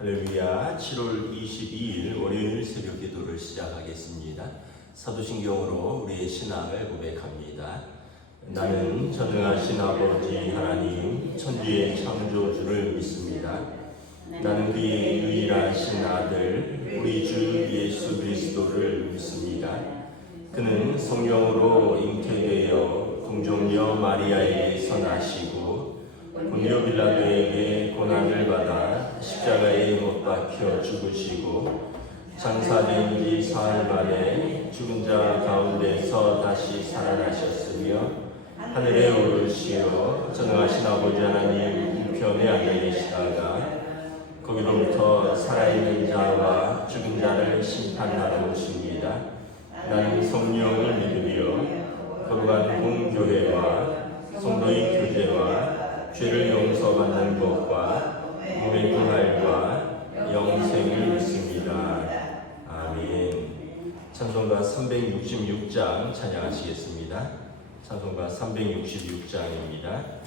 할렐루야. 7월 22일 월요일 새벽 기도를 시작하겠습니다. 사도신경으로 우리의 신앙을 고백합니다. 나는 전능하신 아버지 하나님 천지의 창조주를 믿습니다. 나는 그의 유일하신 아들 우리 주 예수 그리스도를 믿습니다. 그는 성령으로 잉태되어 동정녀 마리아에게서 나시고 본디오 빌라도에게 고난을 받아 십자가에 못 박혀 죽으시고 장사된 지 사흘 만에 죽은 자 가운데서 다시 살아나셨으며 하늘에 오르시어 전능하신 아버지 하나님 우편에 앉아 계시다가 거기로부터 살아있는 자와 죽은 자를 심판하러 오십니다. 나는 성령을 믿으며 거룩한 공교회와 성도의 교제와 죄를 용서받는 것과 몸의 부활과 영생을 믿습니다. 아멘. 찬송가 366장 찬양하시겠습니다. 찬송가 366장입니다.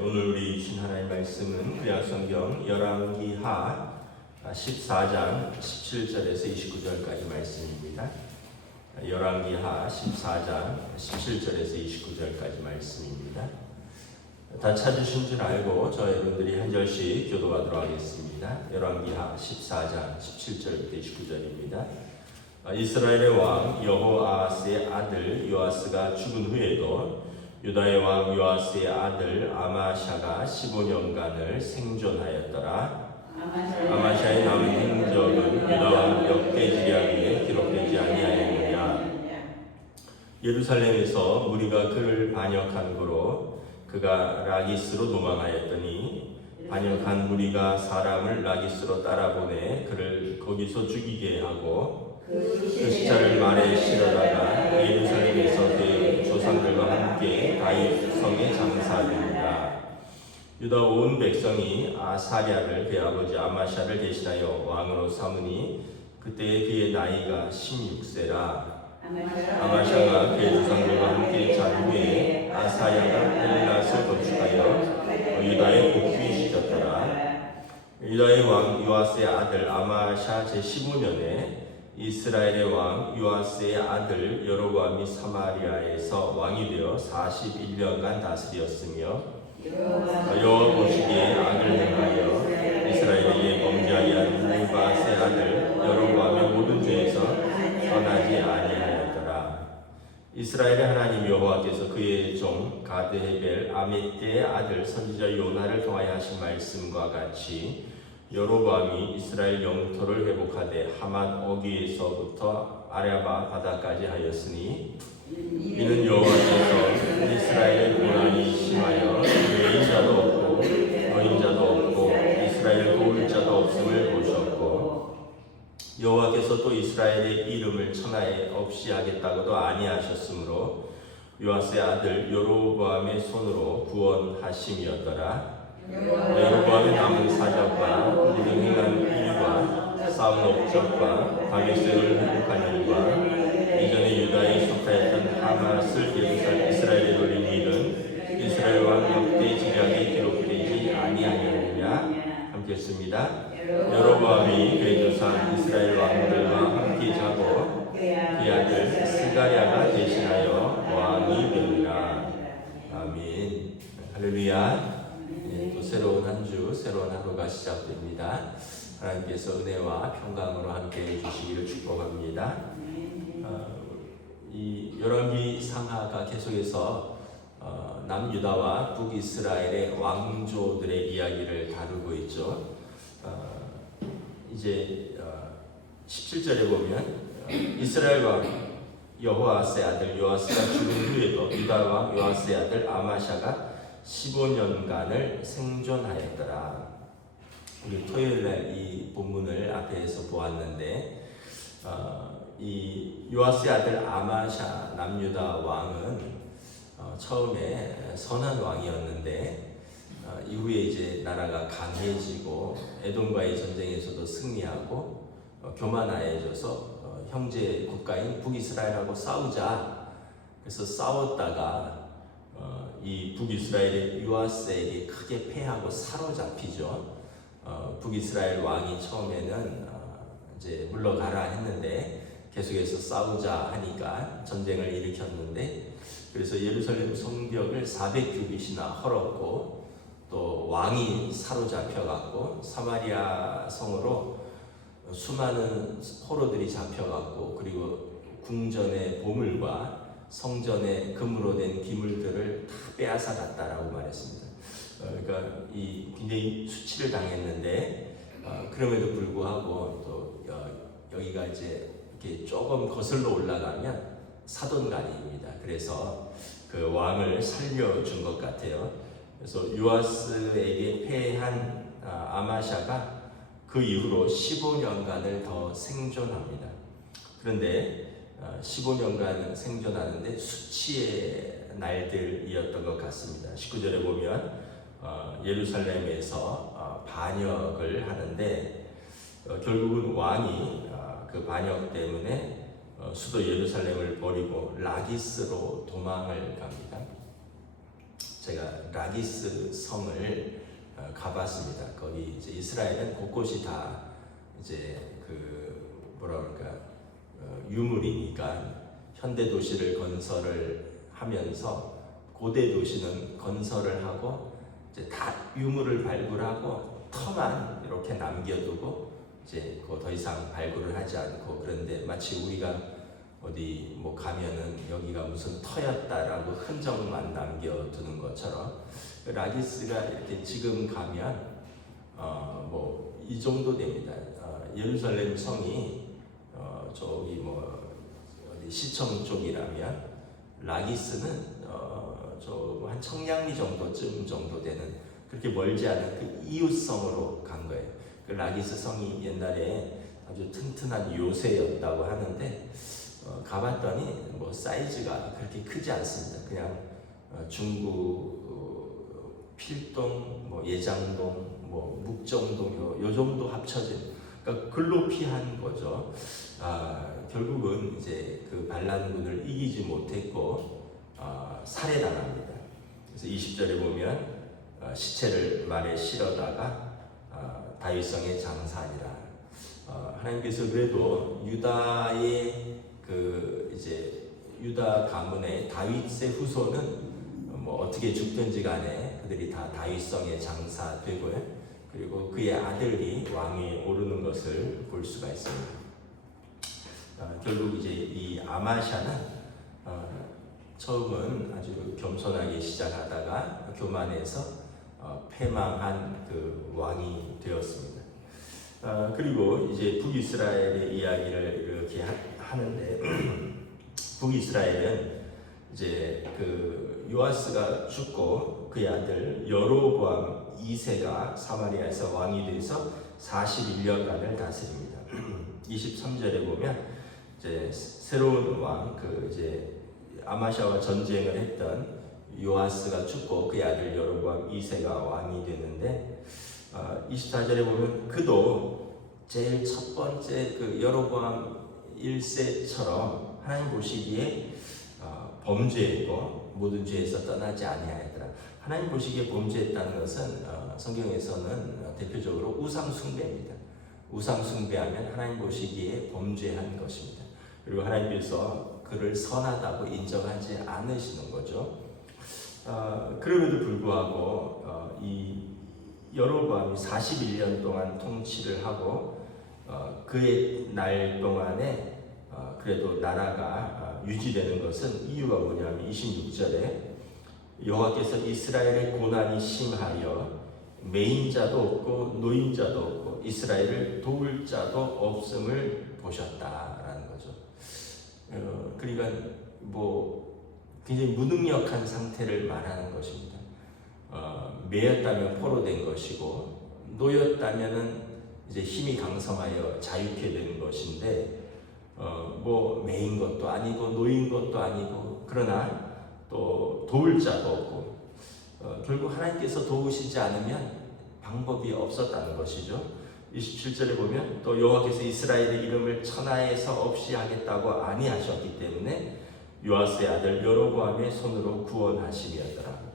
오늘 우리 주신 하나님의 말씀은 구약성경 열왕기하 14장 17절에서 29절까지 말씀입니다. 열왕기하 14장 17절에서 29절까지 말씀입니다. 다 찾으신 줄 알고 저 여러분들이 한 절씩 교도하도록 하겠습니다. 열왕기하 14장 17절부터 29절입니다. 이스라엘의 왕 여호아스의 아들 요아스가 죽은 후에도 유다의 왕 요아스의 아들 아마샤가 15년간을 생존하였더라. 아마샤의 남은 행적은 유다 왕 역대지략에 기록되지 아니하였느냐. 예루살렘에서 무리가 그를 반역한 고로 그가 라기스로 도망하였더니 반역한 무리가 사람을 라기스로 따라보내 그를 거기서 죽이게 하고 그 시체를 유다 온 백성이 아사랴를 그의 아버지 아마샤를 대신하여 왕으로 삼으니 그때에 그의 나이가 16세라. 아마샤가 그의 조상들과 함께 잔 후에 아사야가 헬랏을 건축하여 유다에 복귀시켰더라. 유다의 왕 요아스의 아들 아마샤 제15년에 이스라엘의 왕 요아스의 아들 여로보암이 사마리아에서 왕이 되어 41년간 다스렸으며 여호와 보시기에 악을 행하여 이스라엘에게 범죄하게 한 느밧의 아들 여로보암의 모든 죄에서 떠나지 아니하였더라. 이스라엘의 하나님 여호와께서 그의 종 가드헤벨 아мет대의 아들 선지자 요나를 통하여 하신 말씀과 같이 여로보암이 이스라엘 영토를 회복하되 하맛 어귀에서부터 아랴바 바다까지 하였으니 이는 여호와께서 이스라엘의 고난이 심하여 외인자도 없고 노인자도 없고 이스라엘을 도울 자도 없음을 보셨고 여호와께서 또 이스라엘의 이름을 천하에 없이 하겠다고도 아니하셨으므로 요아스의 아들 여로보암의 손으로 구원하심이었더라. 여로보암의 남은 사적과 모든 행한 일과 쌓은 업적과 다윗을 회복한 일과 이전에 유다에 속하였던 하맛을 예루살렘 이스라엘에 돌린 일은 이스라엘 왕 역대 지략에 기록되지 아니하였느냐. 함께 읽습니다. 여로보암이 그의 조상 이스라엘 왕들과 함께 자고 그의 아들 스가랴가 대신하여 왕이 되니라. 아멘. 할렐루야. 또 새로운 한 주, 새로운 하루가 시작됩니다. 하나님께서 은혜와 평강으로 함께 해주시기를 축복합니다. 이 열왕기 상하가 계속해서 남유다와 북이스라엘의 왕조들의 이야기를 다루고 있죠. 이제 17절에 보면 이스라엘 왕 여호아스의 아들 요아스가 죽은 후에도 유다 왕 요아스의 아들 아마샤가 15년간을 생존하였더라. 우리 토요일날 이 본문을 앞에서 보았는데 이 요아스의 아들 아마샤 남유다 왕은 처음에 선한 왕이었는데 이후에 이제 나라가 강해지고 에돔과의 전쟁에서도 승리하고 교만하여져서 형제 국가인 북이스라엘하고 싸우자. 그래서 싸웠다가 이 북이스라엘의 요아스에게 크게 패하고 사로잡히죠. 북이스라엘 왕이 처음에는 이제 물러가라 했는데 계속해서 싸우자 하니까 전쟁을 일으켰는데 그래서 예루살렘 성벽을 400규빗이나 헐었고 또 왕이 사로잡혀갖고 사마리아 성으로 수많은 포로들이 잡혀갖고 그리고 궁전의 보물과 성전의 금으로 된 기물들을 다 빼앗아 갔다라고 말했습니다. 그러니까 이 굉장히 수치를 당했는데 그럼에도 불구하고 또 여기가 이제 이렇게 조금 거슬러 올라가면 사돈간입니다. 그래서 그 왕을 살려준 것 같아요. 그래서 요아스에게 패한 아마샤가 그 이후로 15년간을 더 생존합니다. 그런데 15년간 생존하는데 수치의 날들이었던 것 같습니다. 19절에 보면 예루살렘에서 반역을 하는데 결국은 왕이 그 반역 때문에 수도 예루살렘을 버리고 라기스로 도망을 갑니다. 제가 라기스 성을 가봤습니다. 거기 이제 이스라엘은 곳곳이 다 이제 그 뭐라 그럴까 유물이니까 현대 도시를 건설을 하면서 고대 도시는 건설을 하고 이제 다 유물을 발굴하고 터만 이렇게 남겨두고 이제 그거 더 이상 발굴을 하지 않고 그런데 마치 우리가 어디 뭐 가면은 여기가 무슨 터였다라고 흔적만 남겨두는 것처럼 라기스가 이렇게 지금 가면 뭐 이 정도 됩니다. 예루살렘 성이 저기 뭐 어디 시청 쪽이라면 라기스는 저 한 청량리 정도쯤 정도 되는 그렇게 멀지 않은 그 이웃성으로 간 거예요. 그 라기스 성이 옛날에 아주 튼튼한 요새였다고 하는데 가봤더니 뭐 사이즈가 그렇게 크지 않습니다. 그냥 중국 필동, 뭐 예장동, 뭐 묵정동 요 정도 합쳐진, 그러니까 글로피한 거죠. 결국은 이제 그 반란군을 이기지 못했고 살해당합니다. 그래서 20절에 보면 시체를 말에 실어다가 다윗성에 장사하니라. 하나님께서 그래도 유다의 그 이제 유다 가문의 다윗의 후손은 뭐 어떻게 죽든지 간에 그들이 다 다윗성에 장사되고요. 그리고 그의 아들이 왕위에 오르는 것을 볼 수가 있습니다. 결국 이제 이 아마샤는 처음은 아주 겸손하게 시작하다가 교만해서 패망한 그 왕이 되었습니다. 그리고 이제 북이스라엘의 이야기를 이렇게 하는데 북이스라엘은 이제 그 요아스가 죽고 그의 아들 여로보암 2세가 사마리아에서 왕이 돼서 41년간을 다스립니다. 23절에 보면 이제 새로운 왕 그 이제 아마샤와 전쟁을 했던 요아스가 죽고 그의 아들 여로보암 2세가 왕이 되는데 24절에 보면 그도 제일 첫 번째 그 여로보암 1세처럼 하나님 보시기에 범죄했고 모든 죄에서 떠나지 아니하였더라. 하나님 보시기에 범죄했다는 것은 성경에서는 대표적으로 우상 숭배입니다. 우상 숭배하면 하나님 보시기에 범죄한 것입니다. 그리고 하나님께서 그를 선하다고 인정하지 않으시는 거죠. 그럼에도 불구하고 이 여로보암이 41년 동안 통치를 하고 그의 날 동안에 그래도 나라가 유지되는 것은 이유가 뭐냐면 26절에 여호와께서 이스라엘의 고난이 심하여 매인자도 없고 노인자도 없고 이스라엘을 도울 자도 없음을 보셨다라는 거죠. 그러니까 뭐 굉장히 무능력한 상태를 말하는 것입니다. 매였다면 포로된 것이고 노였다면은 이제 힘이 강성하여 자유케 된 것인데 뭐 매인 것도 아니고 노인 것도 아니고 그러나 또 도울 자도 없고 결국 하나님께서 도우시지 않으면 방법이 없었다는 것이죠. 27절에 보면 또 여호와께서 이스라엘의 이름을 천하에서 없이 하겠다고 아니하셨기 때문에 요아스의 아들 여로보암의 손으로 구원하심이었더라.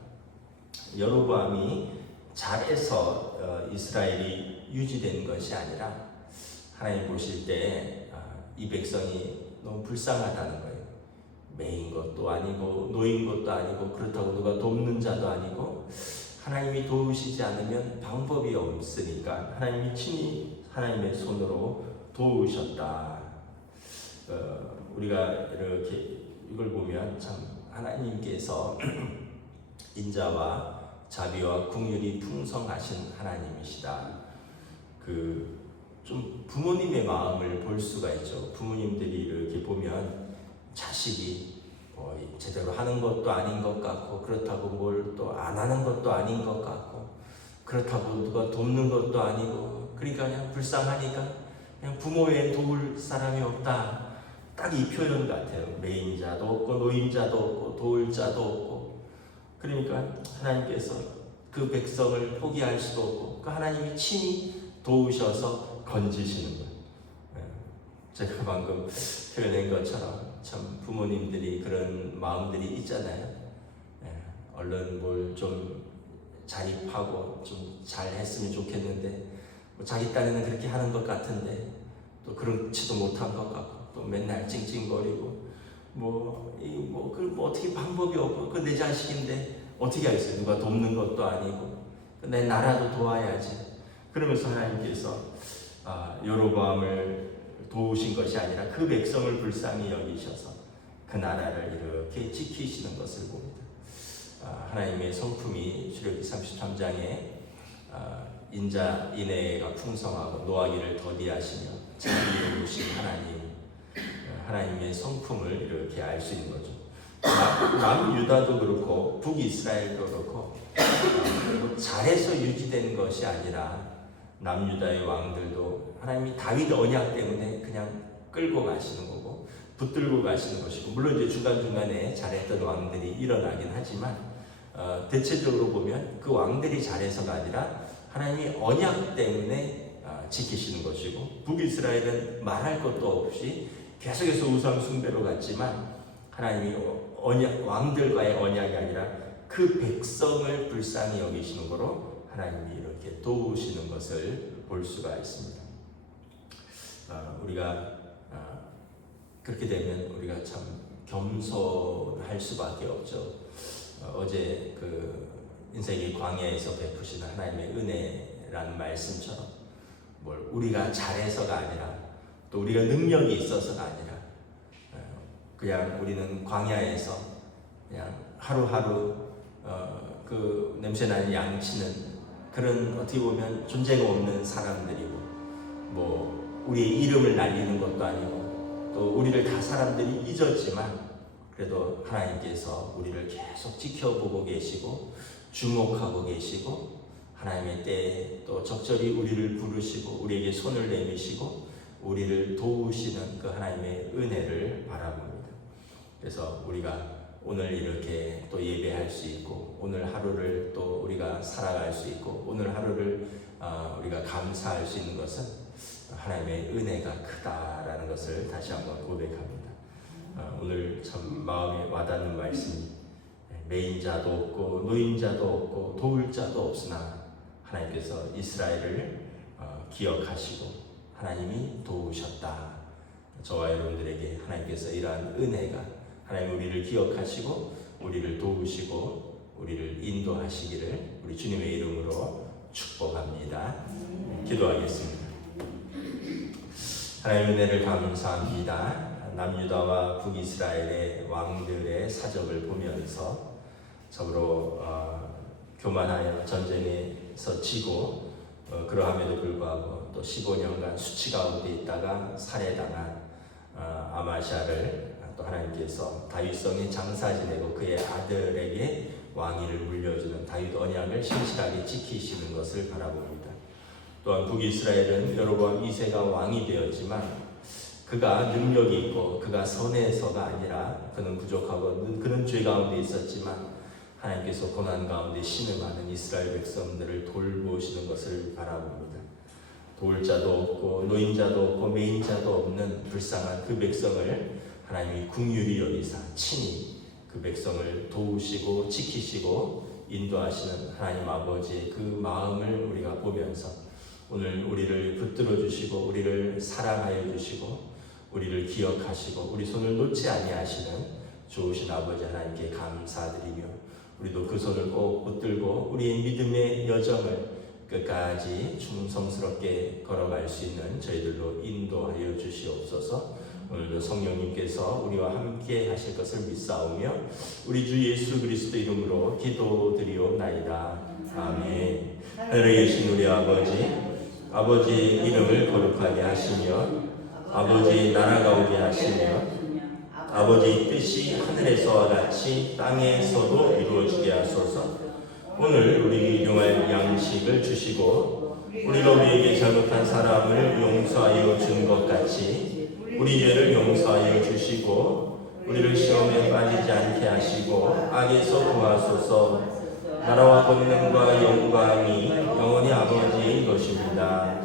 여로보암이 잘해서 이스라엘이 유지된 것이 아니라 하나님 보실 때 이 백성이 너무 불쌍하다는 거예요. 매인 것도 아니고 노인 것도 아니고 그렇다고 누가 돕는 자도 아니고 하나님이 도우시지 않으면 방법이 없으니까 하나님이 친히 하나님의 손으로 도우셨다. 우리가 이렇게 이걸 보면 참 하나님께서 인자와 자비와 긍휼이 풍성하신 하나님이시다. 좀 부모님의 마음을 볼 수가 있죠. 부모님들이 이렇게 보면 자식이 제대로 하는 것도 아닌 것 같고 그렇다고 뭘 또 안 하는 것도 아닌 것 같고 그렇다고 누가 돕는 것도 아니고 그러니까 그냥 불쌍하니까 그냥 부모 외에 도울 사람이 없다. 딱 이 표현 같아요. 매인자도 없고 노인자도 없고 도울 자도 없고 그러니까 하나님께서 그 백성을 포기할 수도 없고 그 하나님이 친히 도우셔서 건지시는 거예요. 제가 방금 표현한 것처럼 참 부모님들이 그런 마음들이 있잖아요. 얼른 뭘 좀 자립하고 좀 잘했으면 좋겠는데 뭐 자기 딴에는 그렇게 하는 것 같은데 또 그렇지도 못한 것 같고 또 맨날 찡찡거리고 뭐 어떻게 방법이 없고 그 내 자식인데 어떻게 하겠어요? 누가 돕는 것도 아니고 내 나라도 도와야지. 그러면서 하나님께서 여로보암을 도우신 것이 아니라 그 백성을 불쌍히 여기셔서 그 나라를 이렇게 지키시는 것을 봅니다. 하나님의 성품이 출애굽기 33장에 인자 인애가 풍성하고 노하기를 더디하시며 자비로우신 하나님의 성품을 이렇게 알 수 있는 거죠. 남유다도 그렇고 북이스라엘도 그렇고 잘해서 유지된 것이 아니라 남유다의 왕들도 하나님이 다윗 언약 때문에 그냥 끌고 가시는 거고 붙들고 가시는 것이고 물론 이제 중간중간에 잘했던 왕들이 일어나긴 하지만 대체적으로 보면 그 왕들이 잘해서가 아니라 하나님이 언약 때문에 지키시는 것이고, 북이스라엘은 말할 것도 없이 계속해서 우상 숭배로 갔지만 하나님이 왕들과의 언약이 아니라 그 백성을 불쌍히 여기시는 거로 하나님이 이렇게 도우시는 것을 볼 수가 있습니다. 우리가 그렇게 되면 우리가 참 겸손할 수밖에 없죠. 어제 그 인생의 광야에서 베푸시는 하나님의 은혜라는 말씀처럼 우리가 잘해서가 아니라 또 우리가 능력이 있어서가 아니라 그냥 우리는 광야에서 그냥 하루하루 그 냄새나는 양치는 그런 어떻게 보면 존재가 없는 사람들이고, 우리의 이름을 날리는 것도 아니고 또 우리를 다 사람들이 잊었지만 그래도 하나님께서 우리를 계속 지켜보고 계시고 주목하고 계시고 하나님의 때에 또 적절히 우리를 부르시고 우리에게 손을 내미시고 우리를 도우시는 그 하나님의 은혜를 바라봅니다. 그래서 우리가 오늘 이렇게 또 예배할 수 있고 오늘 하루를 또 우리가 살아갈 수 있고 오늘 하루를 우리가 감사할 수 있는 것은 하나님의 은혜가 크다라는 것을 다시 한번 고백합니다. 오늘 참 마음에 와닿는 말씀이 매인자도 없고 노인자도 없고 도울 자도 없으나 하나님께서 이스라엘을 기억하시고 하나님이 도우셨다. 저와 여러분들에게 하나님께서 이러한 은혜가 하나님 우리를 기억하시고 우리를 도우시고 우리를 인도하시기를 우리 주님의 이름으로 축복합니다. 기도하겠습니다. 하나님의 은혜를 감사합니다. 남유다와 북이스라엘의 왕들의 사적을 보면서 서로 교만하여 전쟁에서 지고 그러함에도 불구하고 또 15년간 수치 가운데 있다가 살해당한 아마샤를 또 하나님께서 다윗성에 장사 지내고 그의 아들에게 왕위를 물려주는 다윗 언약을 신실하게 지키시는 것을 바라봅니다. 또한 북이스라엘은 여로보암 2세가 왕이 되었지만 그가 능력이 있고 그가 선해서가 아니라 그는 부족하고 그는 죄 가운데 있었지만 하나님께서 고난 가운데 신음하는 이스라엘 백성들을 돌보시는 것을 바라봅니다. 도울 자도 없고 노인자도 없고 매인자도 없는 불쌍한 그 백성을 하나님이 긍휼히 여기사 친히 그 백성을 도우시고 지키시고 인도하시는 하나님 아버지의 그 마음을 우리가 보면서 오늘 우리를 붙들어 주시고 우리를 사랑하여 주시고 우리를 기억하시고 우리 손을 놓지 아니하시는 좋으신 아버지 하나님께 감사드리며 우리도 그 손을 꼭 붙들고 우리의 믿음의 여정을 끝까지 충성스럽게 걸어갈 수 있는 저희들로 인도하여 주시옵소서. 오늘도 성령님께서 우리와 함께 하실 것을 믿사오며 우리 주 예수 그리스도 이름으로 기도드리옵나이다. 아멘. 하늘에 계신 우리 아버지 이름을 거룩하게 하시며 아버지 나라가 오게 하시며 아버지 뜻이 하늘에서와 같이 땅에서도 이루어지게 하소서. 오늘 우리 일용할 양식을 주시고 우리가 우리에게 잘못한 사람을 용서하여 준 것 같이 우리 죄를 용서하여 주시고 우리를 시험에 빠지지 않게 하시고 악에서 구하소서. 나라와 권능과 영광이 영원히 아버지의 것입니다.